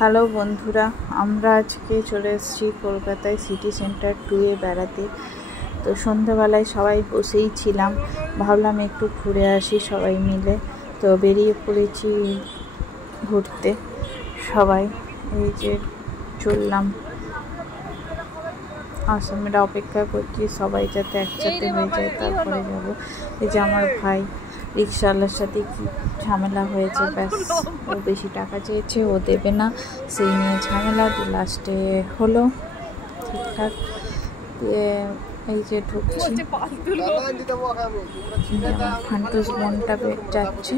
Hello বন্ধুরা, আমরা আজকে চলে এসেছি কলকাতায় সিটি সেন্টার 2-এ বেড়াতে। তো সন্ধ্যাবেলায় সবাই বসেই ছিলাম, ভাবলাম একটু ঘুরে আসি সবাই মিলে। তো বেরিয়ে পড়েছি ঘুরতে সবাই। এই যে চললাম, আসামিরা অপেক্ষা করছি সবাই যাতে একসাথে হয়ে যায়, তারপরে যাবো। এই যে আমার ভাই রিক্সাওয়ালার সাথে কি ঝামেলা হয়েছে, ব্যাস ও বেশি টাকা চেয়েছে, ও দেবে না, সেই নিয়ে ঝামেলা। লাস্টে হলো ঠিকঠাক। এই যে ঢুকছি, ফান্টুস বোনটা যাচ্ছে।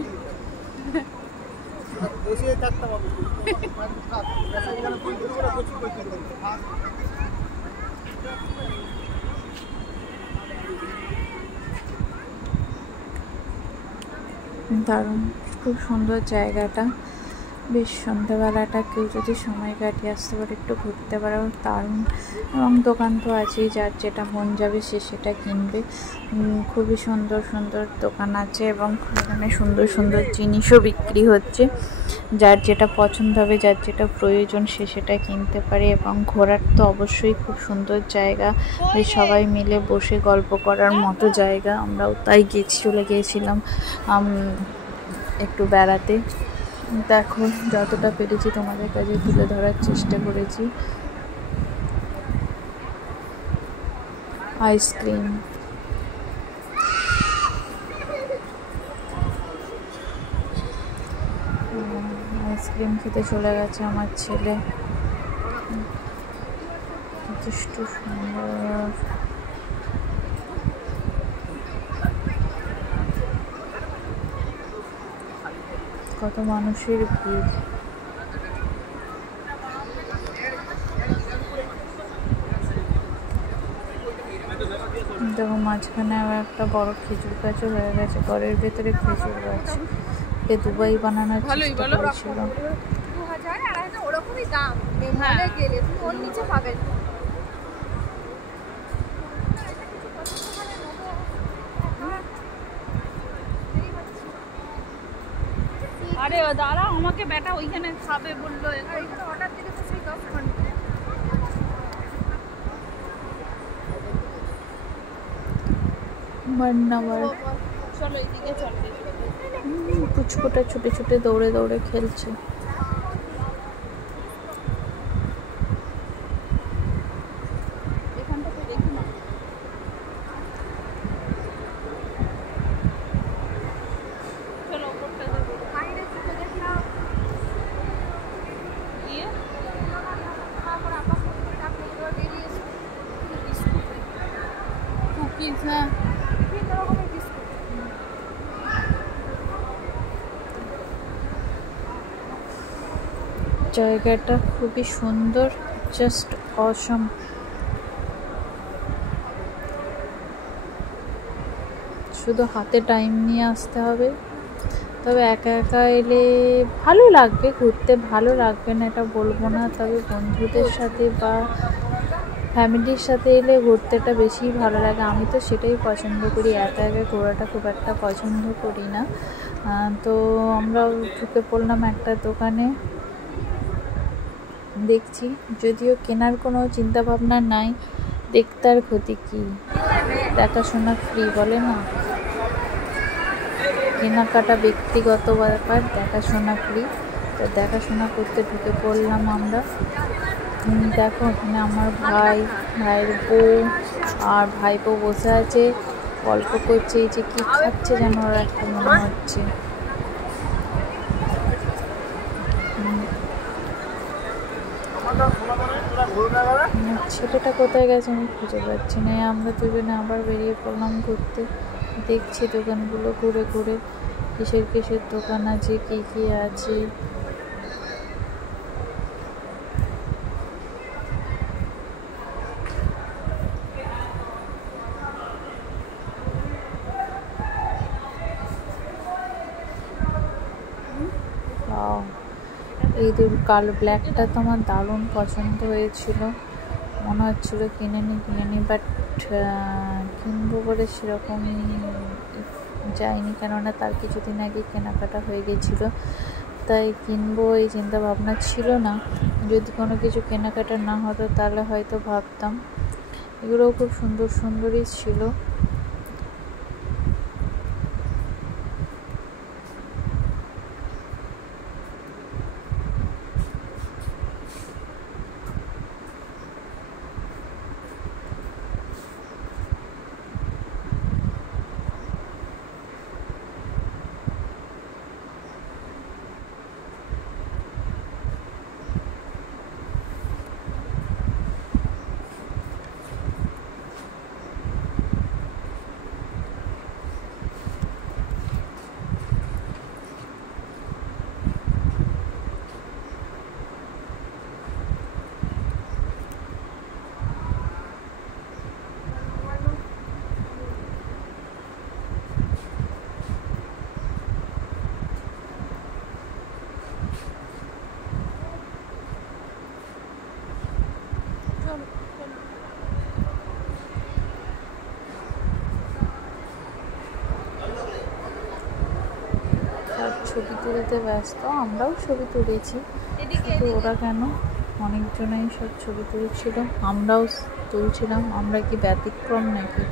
দারুণ, খুব সুন্দর জায়গাটা। বেশ সন্ধ্যাবেলাটা কেউ যদি সময় কাটিয়ে আসতে পারে, একটু ঘুরতে পারে, দারুণ। এবং দোকান তো আছেই, যার যেটা মন যাবে সে সেটা কিনবে। খুবই সুন্দর সুন্দর দোকান আছে এবং এখানে সুন্দর সুন্দর জিনিসও বিক্রি হচ্ছে। যার যেটা পছন্দ হবে, যার যেটা প্রয়োজন সে সেটা কিনতে পারে। এবং ঘোরার তো অবশ্যই খুব সুন্দর জায়গা, সবাই মিলে বসে গল্প করার মতো জায়গা। আমরাও তাই চলে গিয়েছিলাম একটু বেড়াতে। দেখো, যতটা পেরেছি তোমাদের কাছে তুলে ধরার চেষ্টা করেছি। আইসক্রিম, আইসক্রিম খেতে চলে গেছে আমার ছেলে। যথেষ্ট সুন্দর। কত মানুষের ভিড়। দেখো, মাঝখানে একটা বড় খেজুর গাছও হয়ে গেছে, ঘরের ভেতরে খেজুর গাছ। এ দুবাই বানানোর চেষ্টা করেছিল। আরে দাঁড়া, আমাকে বেটা ওইখানে খাবে বললো, অর্ডার দিলে তো সেই 10 ঘন্টা। চলো এইদিকে চলবে। পুচকুটা ছুটে ছুটে দৌড়ে দৌড়ে খেলছে। জায়গাটা খুবই সুন্দর, জাস্ট অসম। শুধু হাতে টাইম নিয়ে আসতে হবে। তবে একা একা এলে ভালো লাগবে, ঘুরতে ভালো লাগবে না এটা বলবো না। তবে বন্ধুদের সাথে বা ফ্যামিলির সাথে এলে ঘুরতেটা বেশি ভালো লাগে। আমি তো সেটাই পছন্দ করি, একা একা ঘোরাটা খুব একটা পছন্দ করি না। তো আমরা ঢুকে পড়লাম একটা দোকানে। দেখছি, যদিও কেনার কোনো চিন্তা ভাবনা নাই, দেখতে আর ক্ষতি কী, দেখাশোনা ফ্রি বলে না। কেনাকাটা ব্যক্তিগত ব্যাপার, দেখাশোনা ফ্রি। তো দেখাশোনা করতে ঢুকে পড়লাম আমরা। দেখো, এখানে আমার ভাইয়ের বউ আর ভাইপো বসে আছে, গল্প করছে। এই যে কি খাচ্ছে যেন ওরা একটা মনে হচ্ছে। ছেলেটা কোথায় গেছে আমি খুঁজে পাচ্ছি না। আমরা দুজনে আবার বেরিয়ে পড়লাম ঘুরতে। দেখছি দোকানগুলো ঘুরে ঘুরে কিসের কিসের দোকান আছে, কি কি আছে। এই কালো ব্ল্যাকটা তো আমার দারুণ পছন্দ হয়েছিল, মনে হচ্ছিলো কিনে নিই, বাট কিনবো বলে সেরকম যাইনি, কেননা তার কিছুদিন আগে কেনাকাটা হয়ে গেছিলো। তাই কিনবো এই চিন্তা ভাবনা ছিল না। যদি কোনো কিছু কেনাকাটা না হতো তাহলে হয়তো ভাবতাম। এগুলোও খুব সুন্দর সুন্দরই ছিল। ছবি তুলতে ব্যস্ত, আমরাও ছবি তুলেছি, কিন্তু ওরা কেন, অনেকজনেই সব ছবি তুলছিল, আমরাও তুলছিলাম। আমরা কি ব্যতিক্রম নাকি?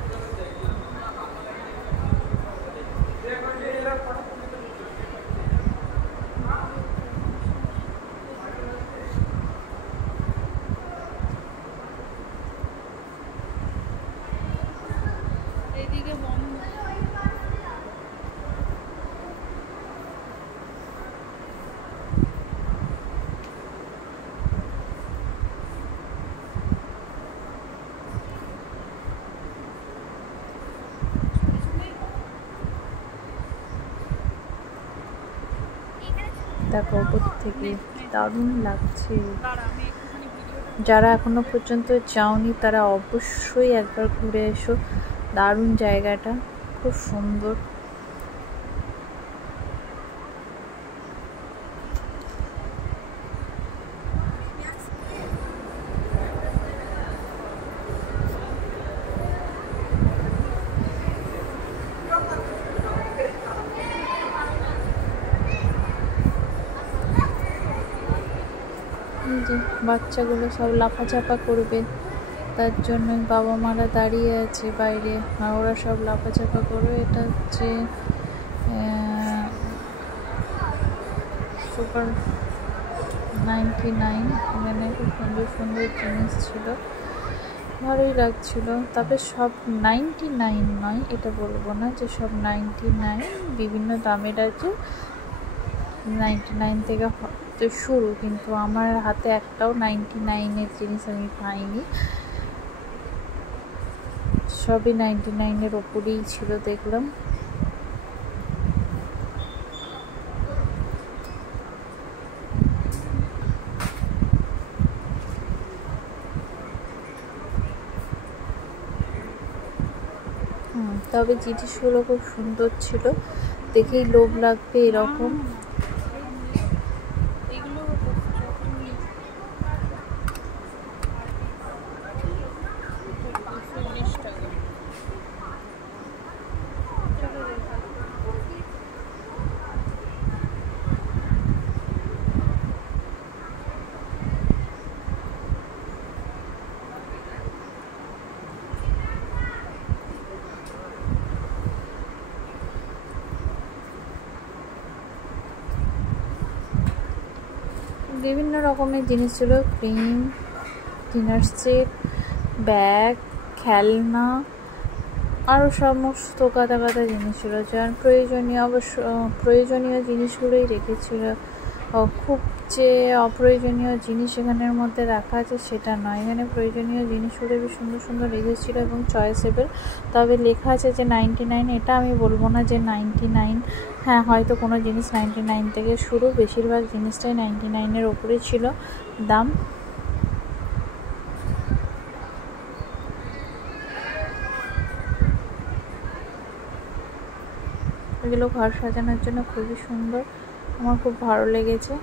দেখো উপর থেকে দারুণ লাগছে। যারা এখনো পর্যন্ত যাওনি তারা অবশ্যই একবার ঘুরে এসো, দারুণ জায়গাটা, খুব সুন্দর। বাচ্চাগুলো সব লাফাচাপা করবে, তার জন্য বাবা মারা দাঁড়িয়ে আছে বাইরে, আর ওরা সব লাফাচাপা করবে। এটা হচ্ছে সুপার 99, এখানে খুব সুন্দর সুন্দর জিনিস ছিল, ভালোই লাগছিল। তবে সব 99 নয়, এটা বলবো না যে সব 99, বিভিন্ন দামের আছে, 99 থেকে শুরু, কিন্তু আমার হাতে একটাও 99-এর জিনিস আমি পাইনি, সবই 99-এর ওপরেই ছিল দেখলাম। তবে জিনিসগুলো খুব সুন্দর ছিল, দেখেই লোভ লাগবে এরকম। বিভিন্ন রকমের জিনিস ছিল, ক্রিম, ডিনার সেট, ব্যাগ, খেলনা, আরও সমস্ত গাদা গাদা জিনিস ছিল। যার প্রয়োজনীয় জিনিসগুলোই রেখেছিল, খুব যে অপ্রয়োজনীয় জিনিস এখানের মধ্যে রাখা আছে সেটা নয়, এখানে প্রয়োজনীয় জিনিসগুলো বেশ সুন্দর সুন্দর রেখেছিল এবং চয়েসেবল। তবে লেখা আছে যে 99, এটা আমি বলবো না যে 99, হ্যাঁ হয়তো কোনো জিনিস 99 থেকে শুরু, বেশিরভাগ জিনিসটাই 99-এর ওপরে ছিল দাম। এগুলো ঘর সাজানোর জন্য খুবই সুন্দর, আমার খুব ভালো লেগেছে।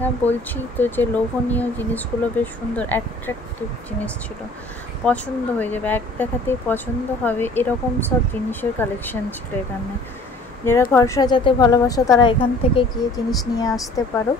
হ্যাঁ বলছি তো যে লোভনীয় জিনিসগুলো বেশ সুন্দর অ্যাট্রাকটিভ জিনিস ছিল, পছন্দ হয়ে যাবে, এক দেখাতেই পছন্দ হবে এরকম সব জিনিসের কালেকশন ছিল এখানে। যারা ঘর সাজাতে ভালোবাসো তারা এখান থেকে গিয়ে জিনিস নিয়ে আসতে পারো।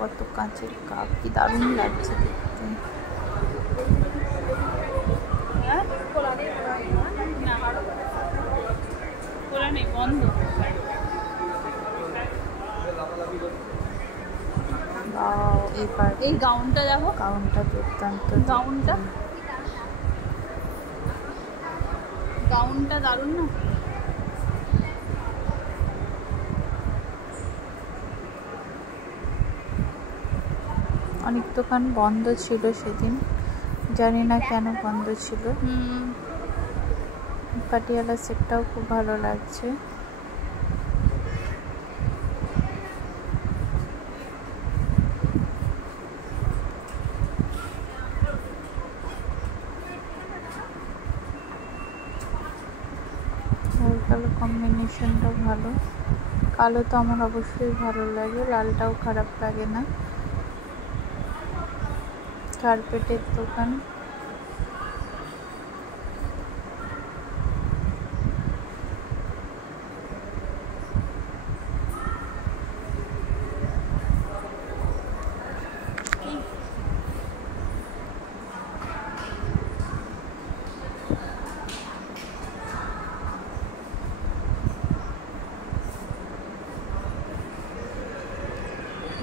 কত কাঁচের কাপ, কি দারুণ লাগছে দেখতে। এবার এই গাউনটা দেখো, গাউনটা দুর্দান্ত, গাউনটা দারুণ না? অনেক দোকান বন্ধ ছিল সেদিন, জানি না কেন বন্ধ ছিল। পাটিয়ালা সেটটাও খুব ভালো লাগছে। লাল কালো কম্বিনেশনটা ভালো, কালো তো আমার অবশ্যই ভালো লাগে, লালটাও খারাপ লাগে না। কার্পেটের দোকান,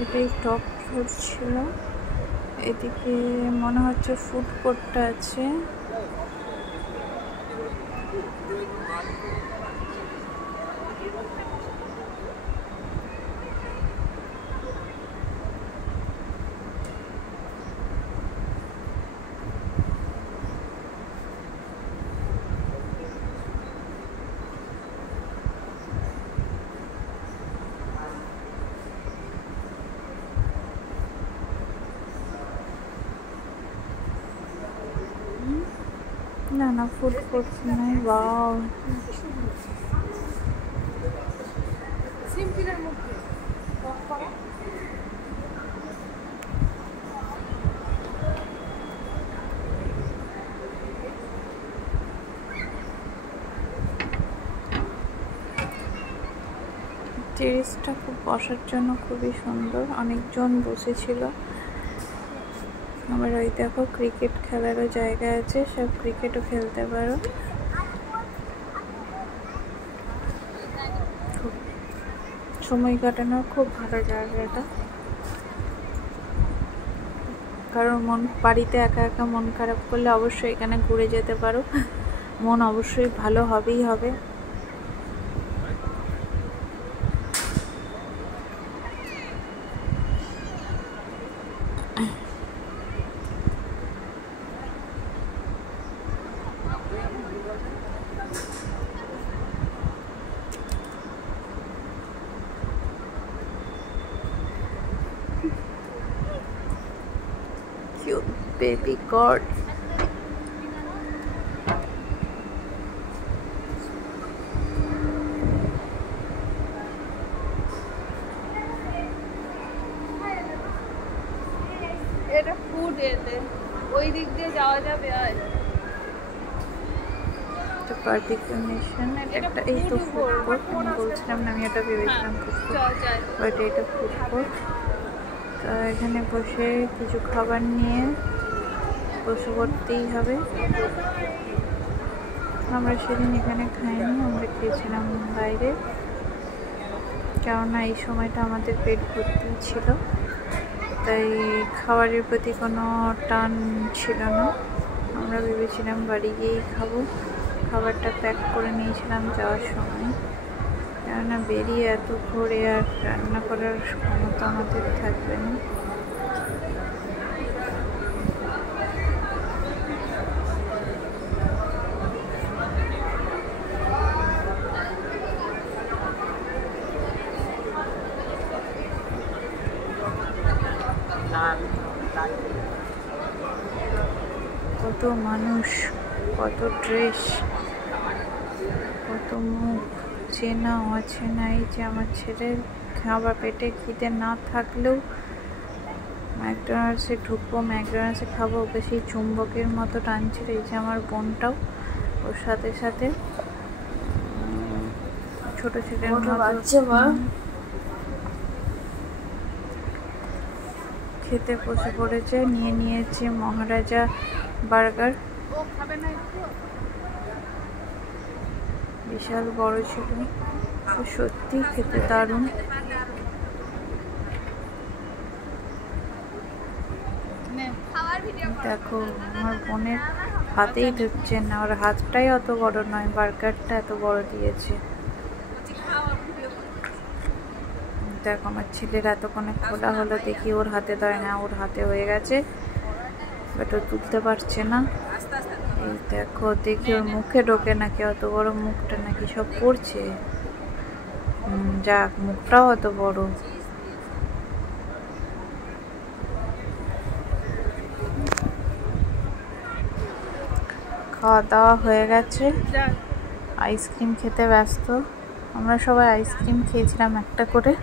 এটাই টপ ফ্লোর ছিল। এদিকে মনে হচ্ছে ফুড কোর্টটা আছে। না না ফুড কোর্ট নাই। ওয়াও, সিম্পলের মধ্যে 30টা খুব বসার জন্য খুবই সুন্দর, অনেকজন বসেছিল। আবার ওই দেখো ক্রিকেট খেলারও জায়গা আছে, সব ক্রিকেটও খেলতে পারো। সময় কাটানোর খুব ভালো জায়গা এটা, কারণ বাড়িতে একা একা মন খারাপ করলে অবশ্যই এখানে ঘুরে যেতে পারো, মন অবশ্যই ভালো হবেই হবে। Cute baby god. এটা ফুড এতে ওই দিক দিয়ে যাওয়া যাবে। আর এটা বারবিকিউ নেশন, এটা এই তো ফুড কোর্ট, আমি বলছিলাম না, আমি এটা ভেবেছিলাম ফুড কোর্ট, বাট এটা ফুড কোর্ট। তো এখানে বসে কিছু খাবার নিয়ে বসে পড়তেই হবে। আমরা সেদিন এখানে খাইনি, আমরা খেয়েছিলাম বাইরে, কেননা এই সময়টা আমাদের পেট ভর্তি ছিল, তাই খাবারের প্রতি কোনো টান ছিল না। আমরা ভেবেছিলাম বাড়ি গিয়েই খাবো, খাবারটা প্যাক করে নিয়েছিলাম যাওয়ার সময়, কেননা বেরিয়ে এত ঘুরে আর রান্না করার ক্ষমতা আমাদের থাকবে না। কত মানুষ, কত ড্রেস, কত মুখ, চেনা অচেনা। এই যে আমার ছেলের খাবার পেটে খিদে না থাকলেও ম্যাকডোনাল্ডসে ঢুকবো, ম্যাকডোনাল্ডসে খাবো, ওকে সেই চুম্বকের মতো টানছিল। এই যে আমার বোনটাও ওর সাথে সাথে ছোট ছেলের মতো খেতে বসে পড়েছে। নিয়েছে মহারাজা বার্গার, বিশাল বড় ছিল, সত্যি খেতে দারুণ। দেখো আমার বোনের হাতেই ঢুকছে না, ওর হাতটাই অত বড় নয়, বার্গারটা এত বড় দিয়েছে। দেখো আমার ছেলের এতক্ষণে খোলা হলো, দেখি ওর হাতে ধরে না, ওর হাতে হয়ে গেছে, বাট ও তুলতে পারছে না। এই দেখো, দেখি ওর মুখে ঢোকে নাকি, অত বড় মুখটা নাকি সব পড়ছে। যাক, মুখটাও অত বড়। খাওয়া দাওয়া হয়ে গেছে, আইসক্রিম খেতে ব্যস্ত। আমরা সবাই আইসক্রিম খেয়েছিলাম একটা করে।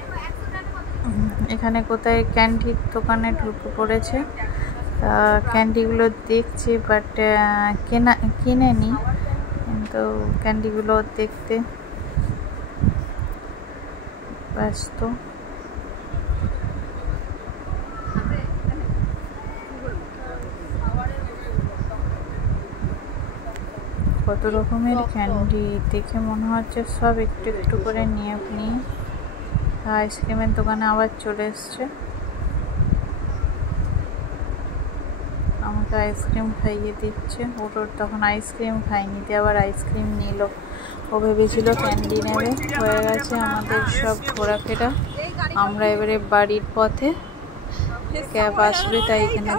এখানে কোথায় ক্যান্ডির দোকানে ঢুকে পড়েছে, ক্যান্ডিগুলো দেখছি, বাট কিনেনি, কিন্তু ক্যান্ডিগুলো দেখতে ব্যস্ত। কত রকমের ক্যান্ডি, দেখে মনে হচ্ছে সব একটু একটু করে নিয়ে আইসক্রিমের দোকানে আবার চলে এসছে। আমাকে আইসক্রিম খাইয়ে দিচ্ছে, ওর তখন আইসক্রিম খাইনি, দিয়ে আবার আইসক্রিম নিল। ও ভেবেছিল ক্যান্ডি নেবে। হয়ে গেছে আমাদের সব ঘোরাফেরা, আমরা এবারে বাড়ির পথে। ক্যাব আসবে, তাই এখানে